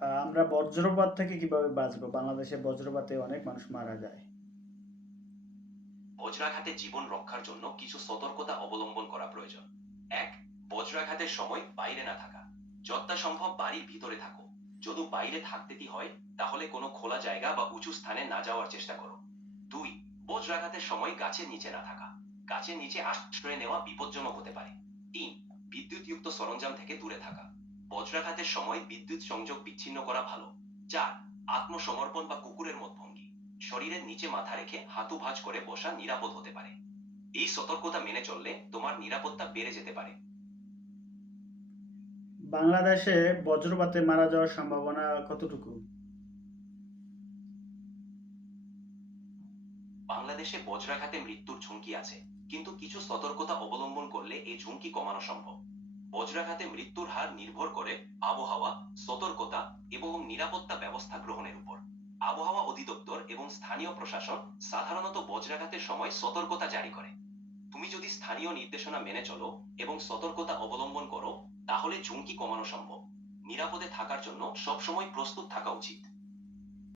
আমরা বজ্রপাত থেকে কিভাবে বাঁচবো? বাংলাদেশে বজ্রপাতে অনেক মানুষ মারা যায়। বজ্রাঘাতে জীবন রক্ষার জন্য কিছু সতর্কতা অবলম্বন করা প্রয়োজন। এক, বজ্রাঘাতের সময় বাইরে না থাকা। যথাসম্ভব বাড়ির ভিতরে থাকো। যদি বাইরে থাকতেই হয়, তাহলে কোনো খোলা জায়গা বা উঁচু স্থানে না যাওয়ার চেষ্টা করো। দুই, বজ্রাঘাতের সময় গাছের নিচে না থাকা। গাছের নিচে আশ্রয় নেওয়া বিপজ্জনক হতে পারে। তিন, বিদ্যুৎযুক্ত সরঞ্জাম থেকে দূরে থাকা। বজ্রাঘাতের সময় বিদ্যুৎ সংযোগ বিচ্ছিন্ন করা ভালো। চার, আত্মসমর্পণ বা কুকুরের মত ভঙ্গি। শরীরের নিচে মাথা রেখে হাঁটু ভাঁজ করে বসা নিরাপদ হতে পারে। এই সতর্কতা মেনে চললে তোমার নিরাপত্তা বেড়ে যেতে পারে। বাংলাদেশে বজ্রপাতে মারা যাওয়ার সম্ভাবনা কতটুকু? বাংলাদেশে বজ্রাঘাতে মৃত্যুর ঝুঁকি আছে, কিন্তু কিছু সতর্কতা অবলম্বন করলে এই ঝুঁকি কমানো সম্ভব। বজ্রাঘাতে মৃত্যুর হার নির্ভর করে আবহাওয়া, সতর্কতা এবং নিরাপত্তা ব্যবস্থা গ্রহণের উপর। আবহাওয়া অধিদপ্তর এবং স্থানীয় প্রশাসন সাধারণত বজ্রাঘাতের সময় সতর্কতা জারি করে। তুমি যদি স্থানীয় নির্দেশনা মেনে চলো এবং সতর্কতা অবলম্বন করো, তাহলে ঝুঁকি কমানো সম্ভব। নিরাপদে থাকার জন্য সবসময় প্রস্তুত থাকা উচিত।